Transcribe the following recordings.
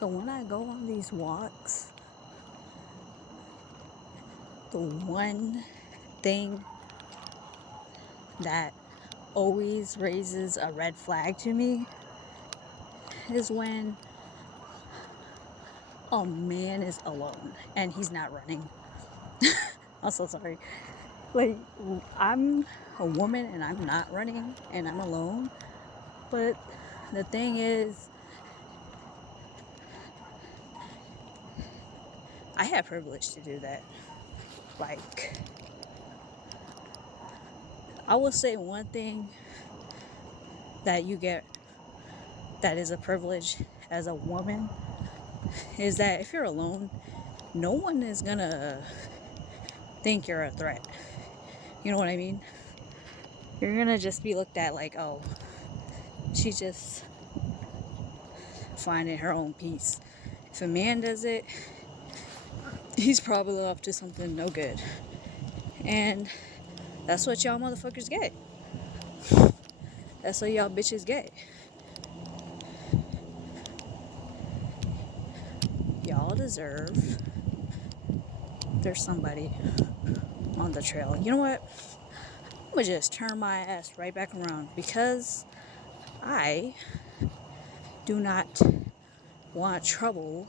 So when I go on these walks, the one thing that always raises a red flag to me is when a man is alone and he's not running. I'm so sorry. Like, I'm a woman and I'm not running and I'm alone. But the thing is, I have privilege to do that. Like, I will say one thing that you get that is a privilege as a woman is that if you're alone, no one is gonna think you're a threat. You know what I mean? You're gonna just be looked at like, oh, she's just finding her own peace. If a man does it, he's probably up to something no good. And that's what y'all motherfuckers get. That's what y'all bitches get. Y'all deserve there's somebody on the trail. You know what? I'm gonna just turn my ass right back around because I do not want trouble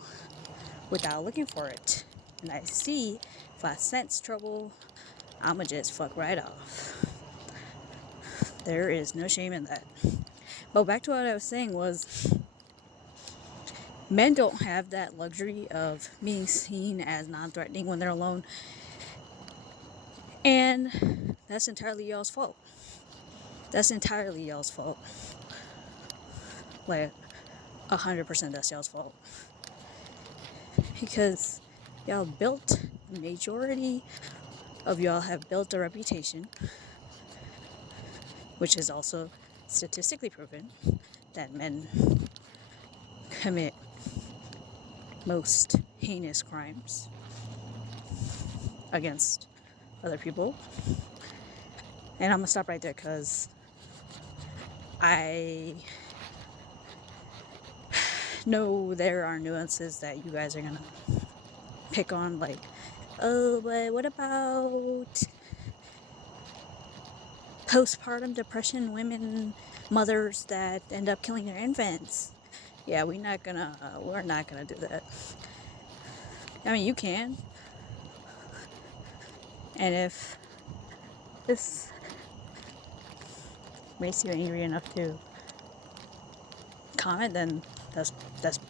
without looking for it. And I see if I sense trouble, I'ma just fuck right off. There is no shame in that. But back to what I was saying was men don't have that luxury of being seen as non-threatening when they're alone. And that's entirely y'all's fault. That's entirely y'all's fault. Like 100% that's y'all's fault. Because y'all built, the majority of y'all have built a reputation, which is also statistically proven that men commit most heinous crimes against other people. And I'm gonna stop right there because I know there are nuances that you guys are gonna pick on, like, oh, but what about postpartum depression women, mothers that end up killing their infants? Yeah, we're not gonna do that. I mean, you can, and if this makes you angry enough to comment, then that's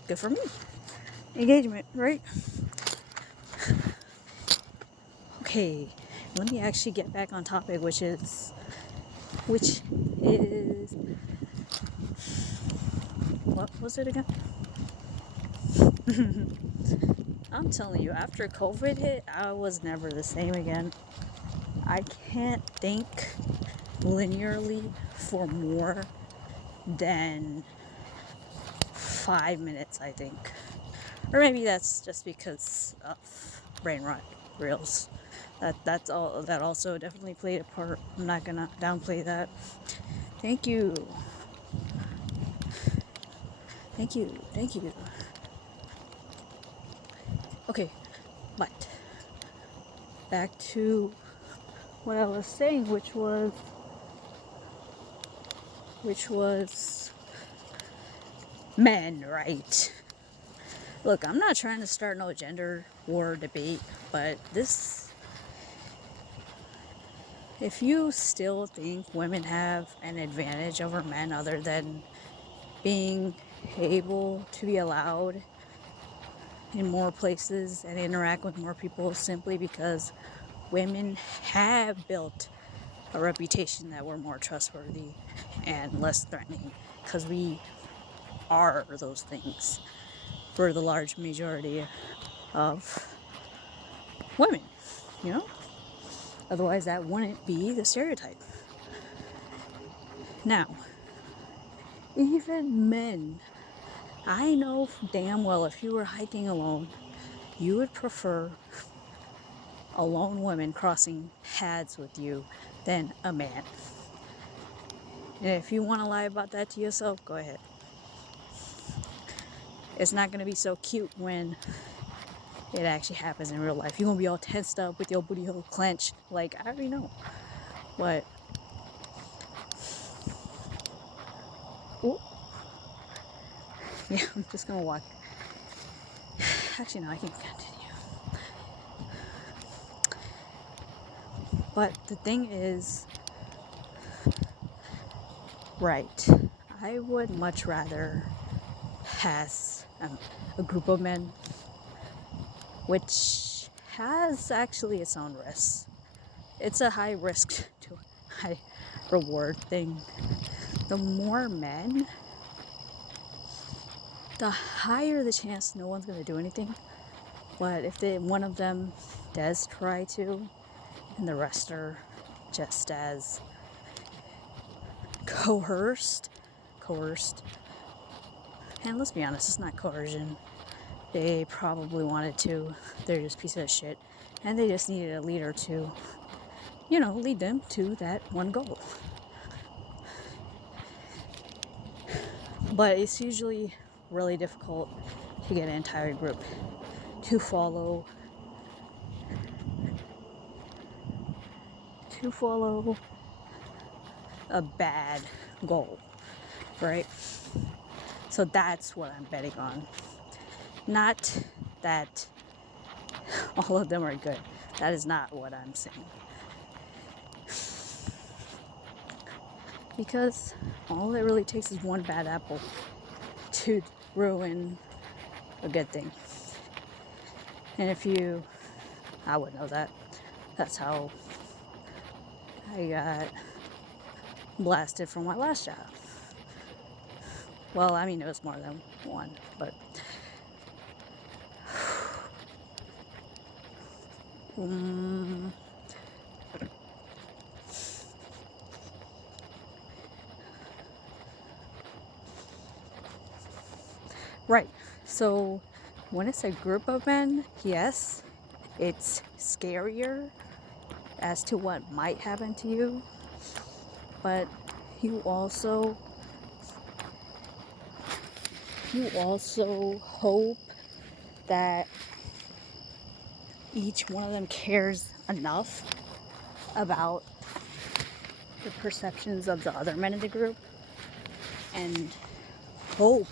good for me. Engagement, right? Okay, let me actually get back on topic, which is what was it again? I'm telling you, after COVID hit, I was never the same again. I can't think linearly for more than 5 minutes, I think. Or maybe that's just because of brain rot reels. That also definitely played a part. I'm not gonna downplay that. Thank you. Okay, but back to what I was saying, which was men, right? Look, I'm not trying to start no gender war debate, but if you still think women have an advantage over men other than being able to be allowed in more places and interact with more people simply because women have built a reputation that we're more trustworthy and less threatening, because we are those things for the large majority of women, you know? Otherwise, that wouldn't be the stereotype. Now, even men, I know damn well if you were hiking alone, you would prefer a lone woman crossing paths with you than a man. And if you want to lie about that to yourself, go ahead. it's not gonna be so cute when it actually happens in real life. You're gonna be all tensed up with your booty hole clenched. Like, I already know. But, oh, yeah, I'm just gonna walk. Actually, no, I can continue. But the thing is, right, I would much rather has a group of men, which has actually its own risks. It's a high risk to high reward thing. The more men, the higher the chance no one's gonna do anything. But if one of them does try to, and the rest are just as coerced, and let's be honest, it's not coercion. They probably wanted to. They're just pieces of shit, and they just needed a leader to, lead them to that one goal. But it's usually really difficult to get an entire group to follow a bad goal, right? So that's what I'm betting on. Not that all of them are good. That is not what I'm saying. Because all it really takes is one bad apple to ruin a good thing. And I would know that. That's how I got blasted from my last job. Well, I mean, it was more than one, but right. So when it's a group of men, yes, it's scarier as to what might happen to you, but you also hope that each one of them cares enough about the perceptions of the other men in the group, and hope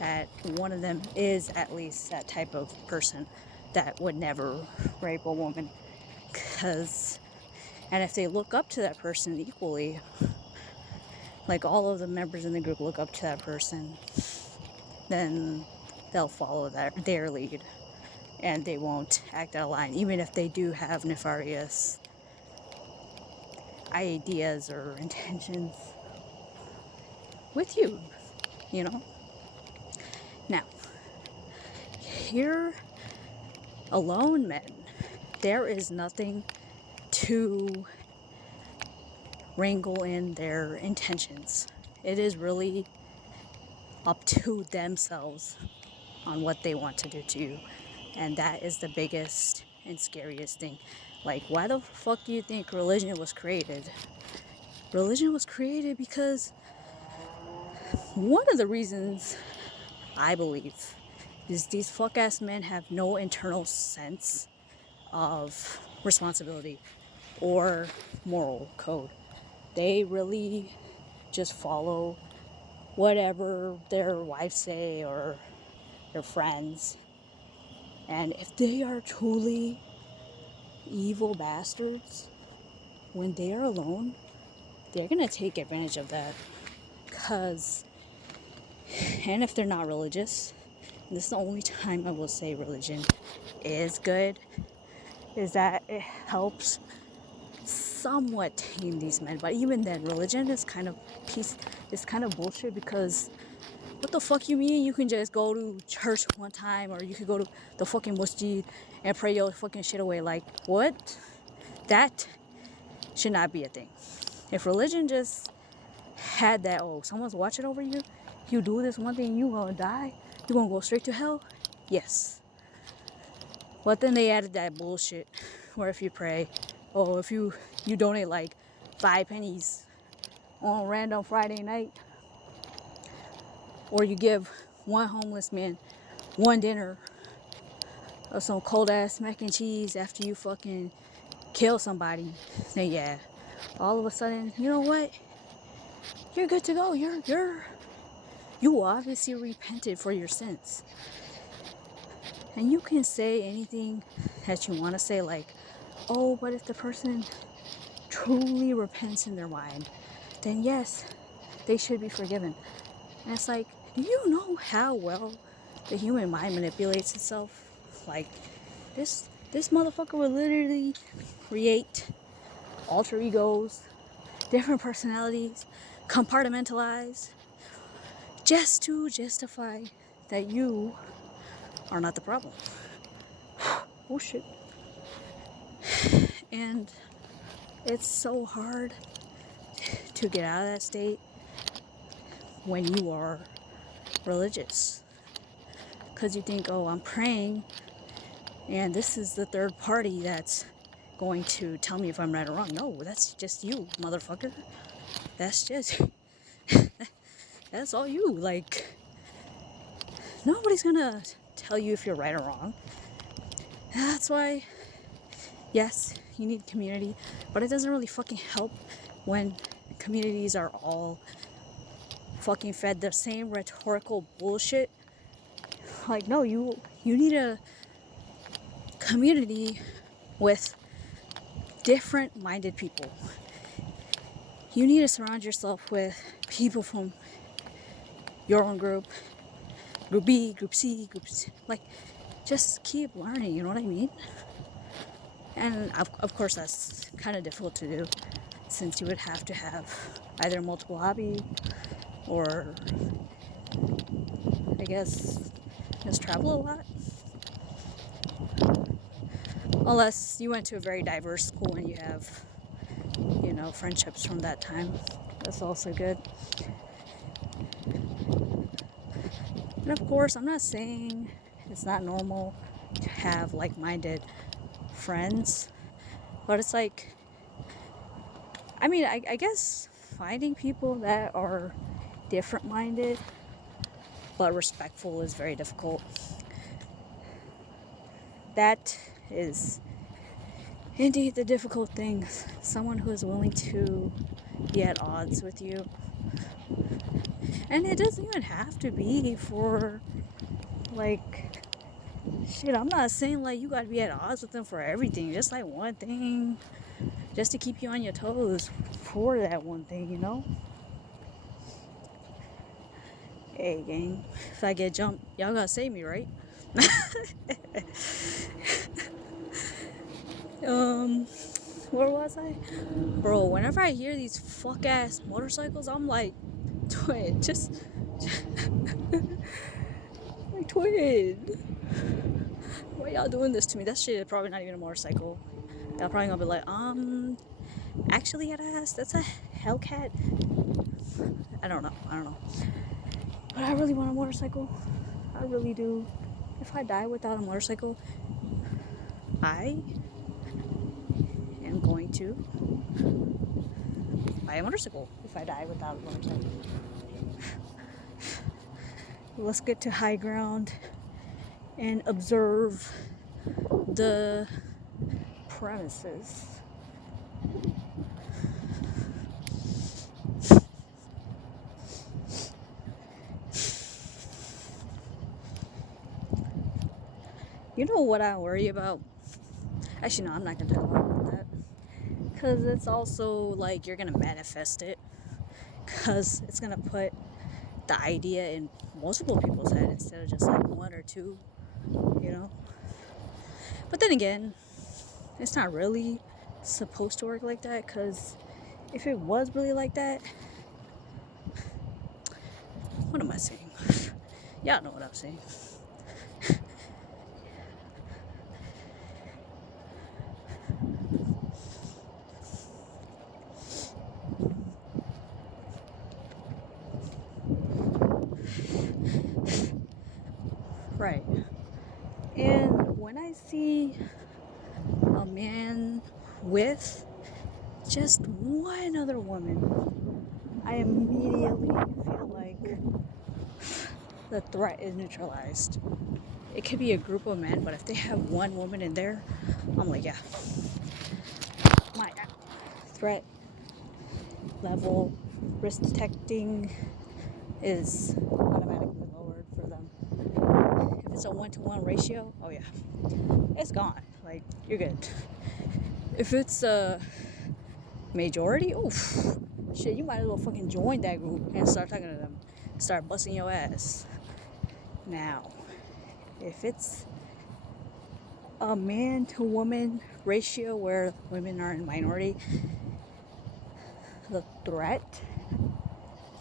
that one of them is at least that type of person that would never rape a woman. And if they look up to that person equally, like all of the members in the group look up to that person, then they'll follow their lead, and they won't act out of line, even if they do have nefarious ideas or intentions with you, Now, here, alone men, there is nothing to wrangle in their intentions. It is really up to themselves on what they want to do to you. And that is the biggest and scariest thing. Like, why the fuck do you think religion was created? Religion was created because one of the reasons, I believe, is these fuck-ass men have no internal sense of responsibility or moral code. They really just follow whatever their wives say or their friends. And if they are truly evil bastards, when they are alone, they're gonna take advantage of that. And if they're not religious, and this is the only time I will say religion is good, is that it helps somewhat tame these men. But even then, religion is kind of bullshit, because what the fuck you mean you can just go to church one time, or you could go to the fucking masjid and pray your fucking shit away? Like, what? That should not be a thing. If religion just had that, oh, someone's watching over you, you do this one thing, you gonna die, you gonna go straight to hell, yes. But then they added that bullshit where if you pray, or if you donate like 5 pennies on random Friday night, or you give one homeless man one dinner of some cold ass mac and cheese after you fucking kill somebody, then yeah, all of a sudden, you know what? You're good to go. You obviously repented for your sins. And you can say anything that you want to say, like, oh, but if the person truly repents in their mind, then yes, they should be forgiven. And it's like, do you know how well the human mind manipulates itself? Like, this motherfucker will literally create alter egos, different personalities, compartmentalize, just to justify that you are not the problem. Oh shit. And it's so hard to get out of that state when you are religious. Because you think, oh, I'm praying, and this is the third party that's going to tell me if I'm right or wrong. No, that's just you, motherfucker. That's just, that's all you. Like, nobody's gonna tell you if you're right or wrong. That's why, yes, you need community, but it doesn't really fucking help when communities are all fucking fed the same rhetorical bullshit. Like, no, you need a community with different minded people. You need to surround yourself with people from your own group B, group C, like, just keep learning, you know what I mean? And of course that's kind of difficult to do, since you would have to have either multiple hobby or, I guess, just travel a lot. Unless you went to a very diverse school and you have, you know, friendships from that time. That's also good. And of course, I'm not saying it's not normal to have like-minded friends, but it's like, I mean, I guess finding people that are different-minded but respectful is very difficult. That is indeed the difficult thing. Someone who is willing to be at odds with you. And it doesn't even have to be for, like, shit, I'm not saying, like, you gotta be at odds with them for everything. Just, like, one thing, just to keep you on your toes for that one thing, you know? Hey, gang, if I get jumped, y'all gotta save me, right? Where was I? Bro, whenever I hear these fuck-ass motorcycles, I'm like, twin, just like, twin, why y'all doing this to me? That shit is probably not even a motorcycle. Y'all probably gonna be like, actually, that's a Hellcat. I don't know. But I really want a motorcycle. I really do. If I die without a motorcycle, I am going to buy a motorcycle if I die without a motorcycle. Let's get to high ground and observe the premises. You know what I worry about? Actually, no, I'm not gonna talk about that. Because it's also like you're gonna manifest it. Because it's gonna put the idea in multiple people's head instead of just like one or two, you know? But then again, it's not really supposed to work like that, because if it was really like that, what am I saying? Y'all know what I'm saying. Right. And when I see a man with just one other woman, I immediately feel like the threat is neutralized. It could be a group of men, but if they have one woman in there, I'm like, yeah, my threat level, risk detecting is automatically lowered for them. If it's a 1-to-1 ratio, oh yeah, it's gone. Like, you're good. If it's a majority, oof, shit, you might as well fucking join that group and start talking to them. Start busting your ass. Now, if it's a man to woman ratio where women are in minority, the threat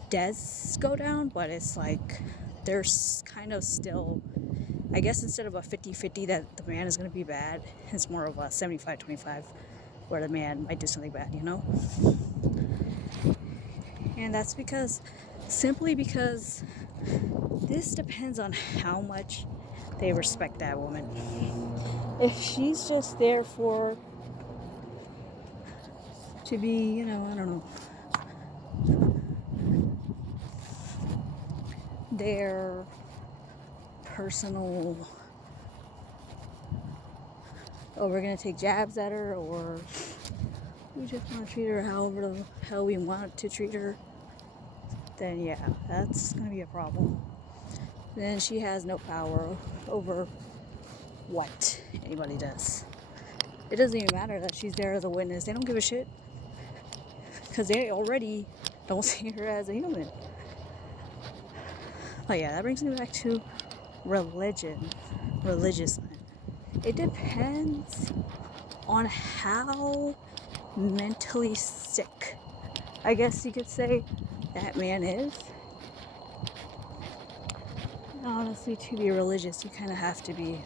does go down, but it's like there's kind of still, I guess instead of a 50-50 that the man is going to be bad, it's more of a 75-25 where the man might do something bad, you know? And that's simply because this depends on how much they respect that woman. If she's just there to be, I don't know, their personal, oh, we're gonna take jabs at her, or we just want to treat her however the hell we want to treat her, then yeah, that's gonna be a problem. Then she has no power over what anybody does. It doesn't even matter that she's there as a witness. They don't give a shit because they already don't see her as a human. But yeah, that brings me back to religion, religious. It depends on how mentally sick, I guess you could say, that man is. Honestly, to be religious, you kind of have to be,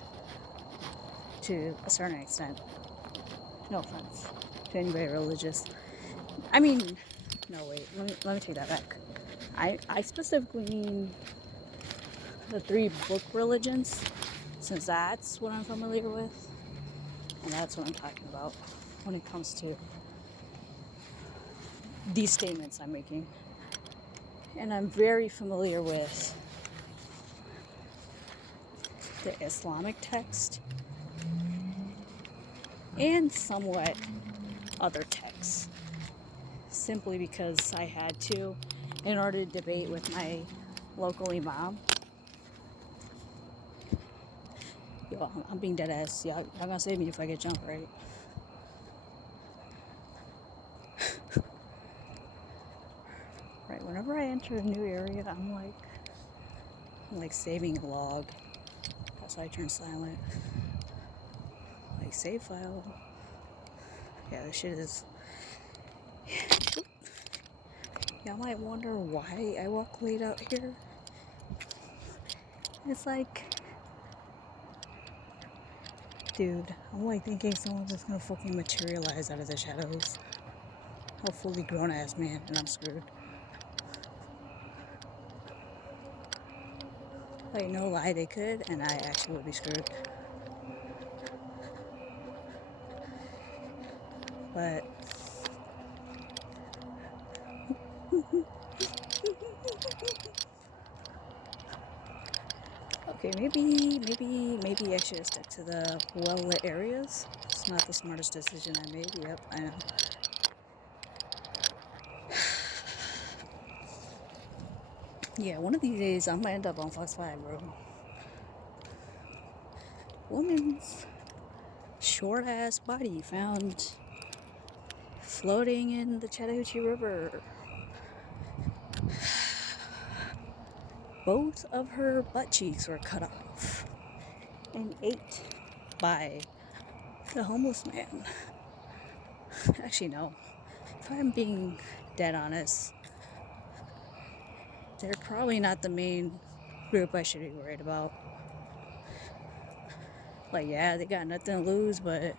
to a certain extent. No offense to anybody religious. I mean, no, wait, let me take that back. I specifically mean the 3 book religions, since that's what I'm familiar with, and that's what I'm talking about when it comes to these statements I'm making. And I'm very familiar with the Islamic text and somewhat other texts, simply because I had to in order to debate with my local imam. Yo, I'm being dead ass. Y'all gonna save me if I get jumped, right? Right, whenever I enter a new area, I'm like saving a log. That's why I turn silent. Like, save file. Yeah, this shit is... Y'all might wonder why I walk late out here. It's like... Dude, I'm like thinking someone's just gonna fucking materialize out of the shadows. A fully grown ass man, and I'm screwed. Like, no lie, they could, and I actually would be screwed. But okay, maybe I should have stuck to the well-lit areas. It's not the smartest decision I made. Yep, I know. Yeah, one of these days I'm gonna end up on Fox 5, bro. Woman's short ass body found floating in the Chattahoochee River. Both of her butt cheeks were cut off and ate by the homeless man. Actually, no. If I'm being dead honest, they're probably not the main group I should be worried about. Like, yeah, they got nothing to lose, but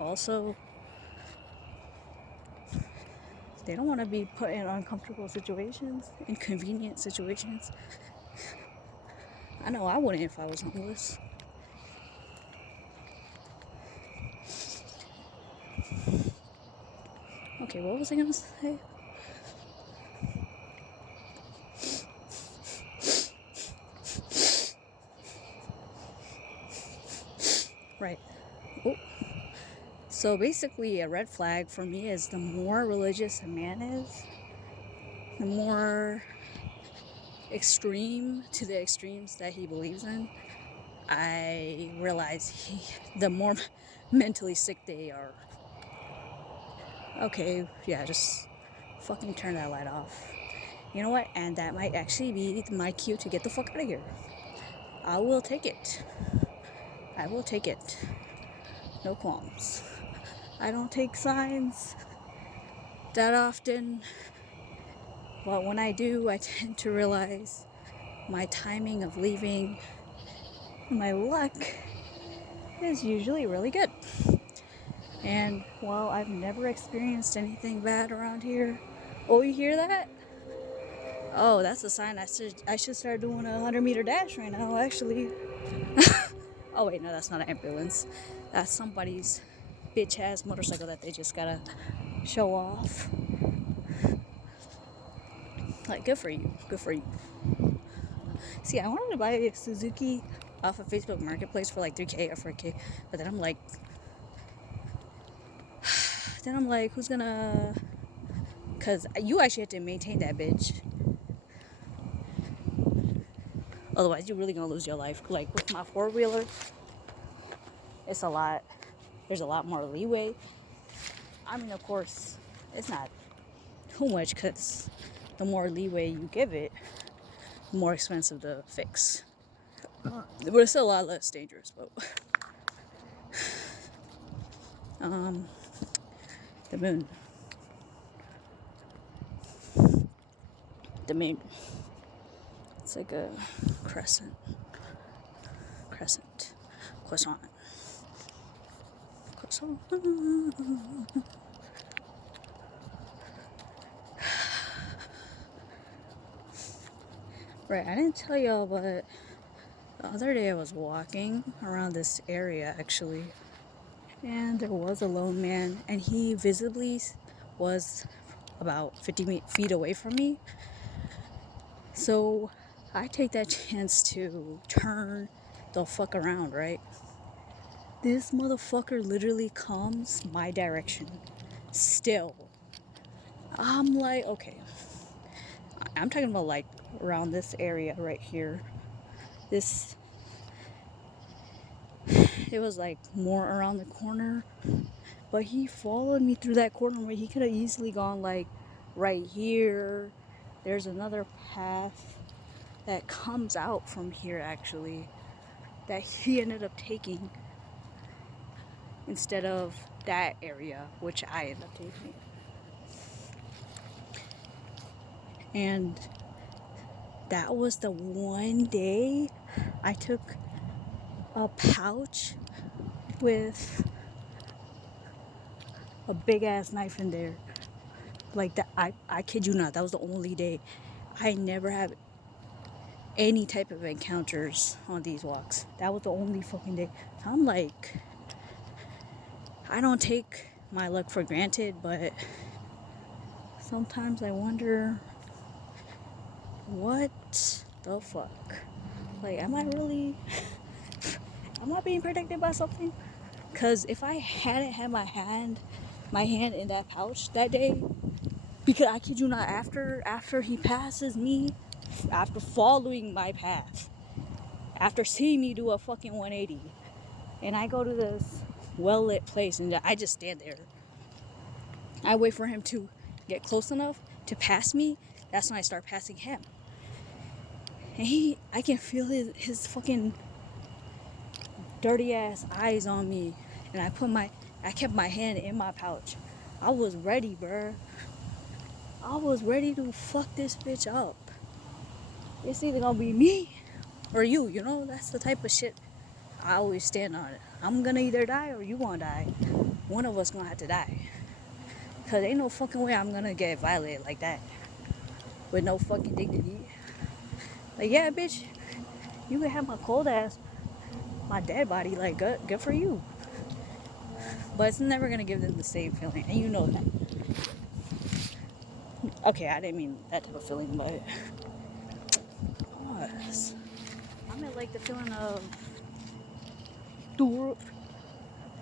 also they don't want to be put in uncomfortable situations, inconvenient situations. I know I wouldn't if I was homeless. Okay, what was I gonna say? Right. Oh. So basically, a red flag for me is the more religious a man is, the more extreme to the extremes that he believes in, I realize the more mentally sick they are. Okay, yeah, just fucking turn that light off. You know what? And that might actually be my cue to get the fuck out of here. I will take it. I will take it. No qualms. I don't take signs that often, but when I do, I tend to realize my timing of leaving, my luck is usually really good. And while I've never experienced anything bad around here, oh, you hear that? Oh, that's a sign I should start doing a 100-meter dash right now, actually. Oh, wait, no, that's not an ambulance. That's somebody's bitch ass motorcycle that they just gotta show off. Like, good for you. Good for you. See, I wanted to buy a Suzuki off of Facebook Marketplace for like 3K or 4K, but then I'm like, who's gonna? Cause you actually have to maintain that bitch. Otherwise, you're really gonna lose your life. Like with my 4-wheeler, it's a lot. There's a lot more leeway. I mean, of course, it's not too much because the more leeway you give it, the more expensive the fix. But it's still a lot less dangerous. But the moon, the moon. It's like a crescent, croissant. Right, I didn't tell y'all, but the other day I was walking around this area actually, and there was a lone man, and he visibly was about 50 feet away from me. So I take that chance to turn the fuck around, right? This motherfucker literally comes my direction. Still. I'm like, okay. I'm talking about like around this area right here. It was like more around the corner. But he followed me through that corner where he could have easily gone like right here. There's another path that comes out from here actually that he ended up taking instead of that area which I ended up taking. And that was the one day I took a pouch with a big ass knife in there. Like that, I kid you not, that was the only day. I never have any type of encounters on these walks. That was the only fucking day. So I'm like, I don't take my luck for granted, but sometimes I wonder, what the fuck? Like, am I being protected by something? Because if I hadn't had my hand in that pouch that day, because I kid you not, after he passes me, after following my path, after seeing me do a fucking 180, and I go to this well-lit place and I just stand there. I wait for him to get close enough to pass me. That's when I start passing him. And I can feel his fucking dirty ass eyes on me. And I kept my hand in my pouch. I was ready, bruh. I was ready to fuck this bitch up. It's either gonna be me or you, you know? That's the type of shit I always stand on it. I'm gonna either die or you gonna die. One of us gonna have to die. Cause ain't no fucking way I'm gonna get violated like that. With no fucking dignity. Like, yeah, bitch, you can have my cold ass, my dead body, like, good for you. But it's never gonna give them the same feeling, and you know that. Okay, I didn't mean that type of feeling, but I meant like the feeling of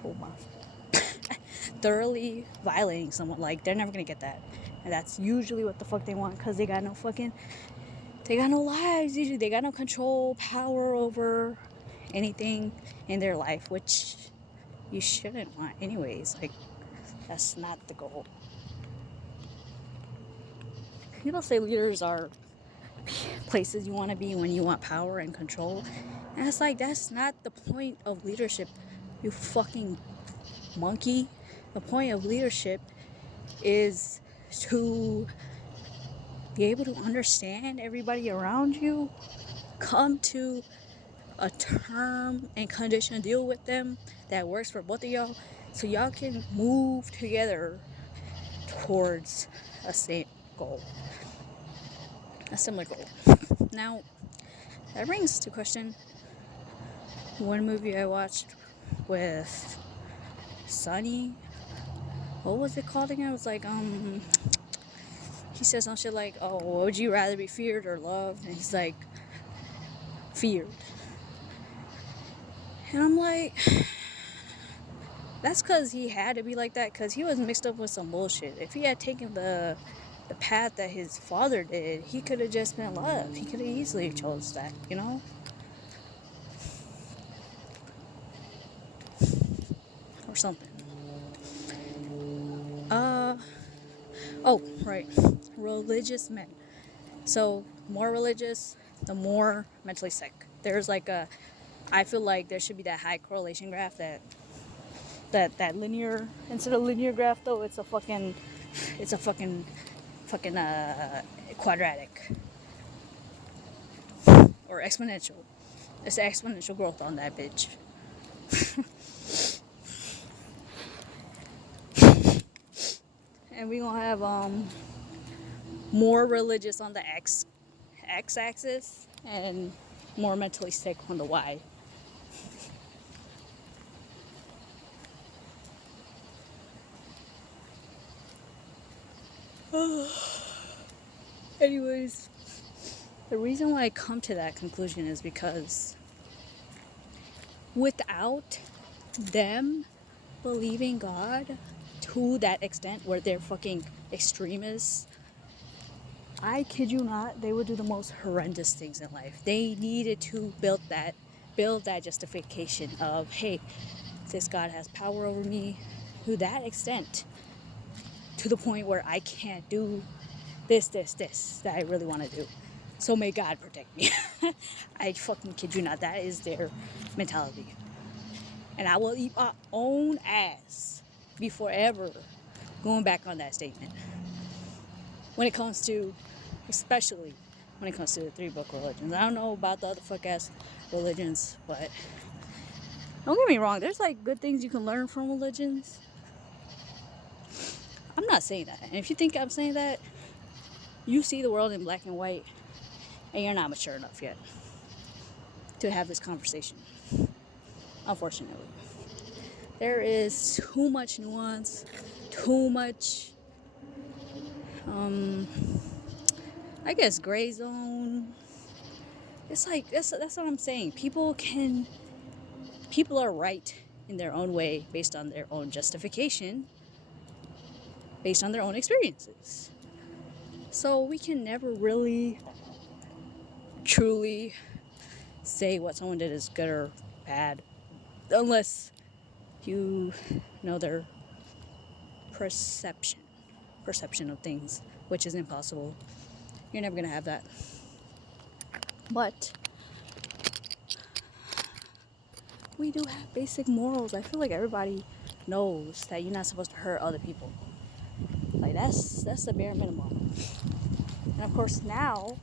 oh my, thoroughly violating someone. Like, they're never gonna get that. And that's usually what the fuck they want, because they got no lives usually. They got no control, power over anything in their life, which you shouldn't want anyways. Like, that's not the goal. People say leaders are places you want to be when you want power and control. And it's like, that's not the point of leadership, you fucking monkey. The point of leadership is to be able to understand everybody around you, come to a term and condition, deal with them that works for both of y'all, so y'all can move together towards a same goal, a similar goal. Now, that brings to question one movie I watched with Sonny. What was it called again? It was like, he said some shit like, oh, would you rather be feared or loved? And he's like, feared. And I'm like, that's because he had to be like that, because he was mixed up with some bullshit. If he had taken the path that his father did, he could have just been loved. He could have easily chose that, you know? Or something. Oh, right. Religious men. So, more religious, the more mentally sick. There's like I feel like there should be that high correlation graph, that linear, instead of linear graph though, it's a fucking quadratic or exponential. It's exponential growth on that bitch. And we gonna have more religious on the x axis and more mentally sick on the y. Anyways, the reason why I come to that conclusion is because without them believing God to that extent where they're fucking extremists, I kid you not, they would do the most horrendous things in life. They needed to build that justification of, hey, this God has power over me to that extent, to the point where I can't do this that I really want to do. So may God protect me. I fucking kid you not, that is their mentality. And I will eat my own ass before ever going back on that statement. When it comes to, especially when it comes to the 3 book religions. I don't know about the other fuck ass religions, but don't get me wrong, there's like good things you can learn from religions. I'm not saying that. And if you think I'm saying that, you see the world in black and white and you're not mature enough yet to have this conversation. Unfortunately. There is too much nuance, too much I guess gray zone. It's like that's what I'm saying. People are right in their own way based on their own justification, based on their own experiences. So we can never really truly say what someone did is good or bad unless you know their perception of things, which is impossible. You're never gonna have that. But we do have basic morals. I feel like everybody knows that you're not supposed to hurt other people. Like that's the bare minimum. And of course now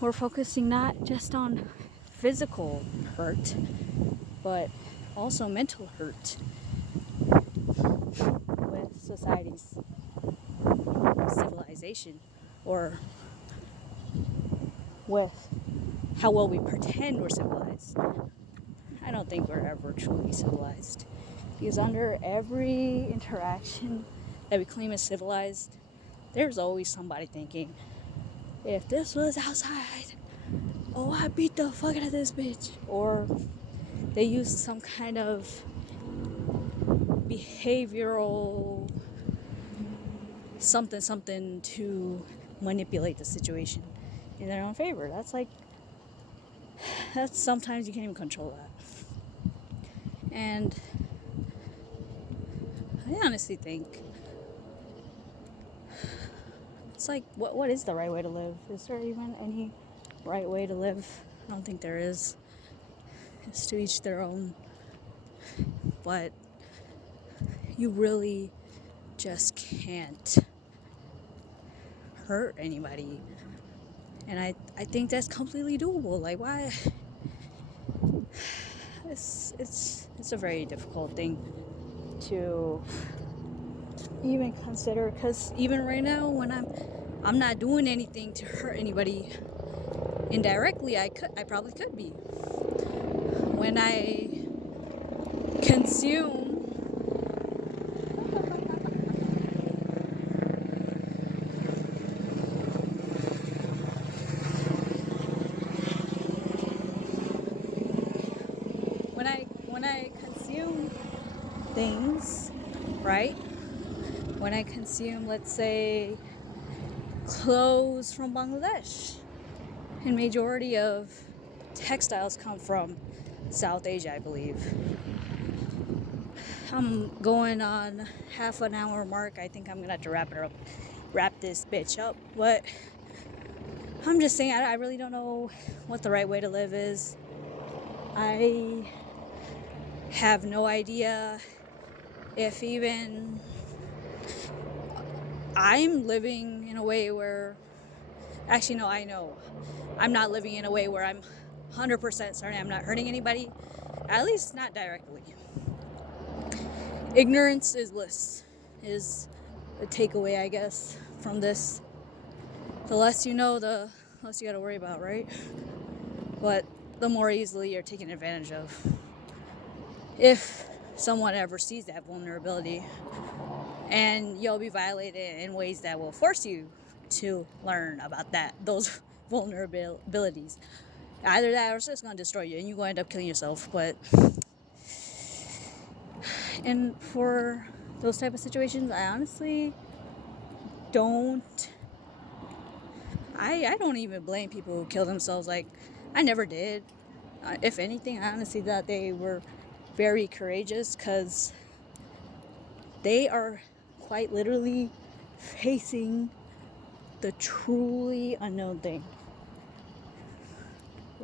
we're focusing not just on physical hurt, but also mental hurt with society's civilization, or with how well we pretend we're civilized. I don't think we're ever truly civilized, because under every interaction that we claim is civilized, there's always somebody thinking, if this was outside, oh, I beat the fuck out of this bitch. Or they use some kind of behavioral something to manipulate the situation in their own favor. That's sometimes you can't even control that. And I honestly think it's like, what is the right way to live? Is there even any right way to live? I don't think there is. It's to each their own. But you really just can't hurt anybody. And I think that's completely doable. Like, why? It's a very difficult thing to even consider, because even right now when I'm not doing anything to hurt anybody indirectly, I probably could be. When I consume when I consume things, right? When I consume, let's say, clothes from Bangladesh, and majority of textiles come from South Asia, I believe. I'm going on half an hour mark. I think I'm gonna have to wrap this bitch up. But I'm just saying, I really don't know what the right way to live is. I have no idea if even I'm living in a way where, actually no, I know I'm not living in a way where I'm 100% certain I'm not hurting anybody, at least not directly. Ignorance is bliss, is the takeaway, I guess, from this. The less you know, the less you gotta worry about, right? But the more easily you're taken advantage of. If someone ever sees that vulnerability, and you'll be violated in ways that will force you to learn about those vulnerabilities. Either that or it's just gonna destroy you and you're gonna end up killing yourself. And for those type of situations, I honestly don't I don't even blame people who kill themselves. Like, I never did. If anything, I honestly thought they were very courageous, because they are quite literally facing the truly unknown thing.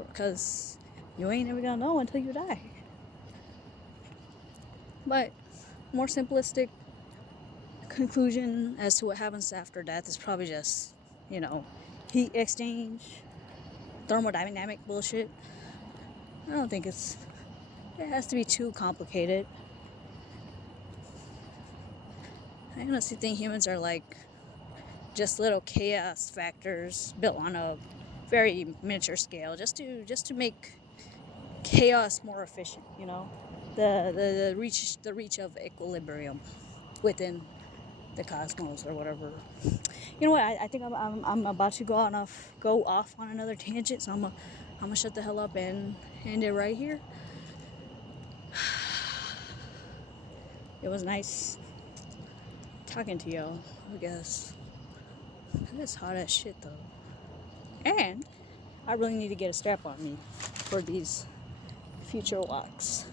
Because you ain't never gonna know until you die. But more simplistic conclusion as to what happens after death is probably just, heat exchange, thermodynamic bullshit. I don't think it has to be too complicated. I honestly think humans are like just little chaos factors built on a very miniature scale, just to make chaos more efficient. The reach of equilibrium within the cosmos or whatever. You know what? I think I'm about to go off on another tangent, so I'm gonna shut the hell up and end it right here. It was nice talking to y'all, I guess. It's hot as shit though, and I really need to get a strap on me for these future walks.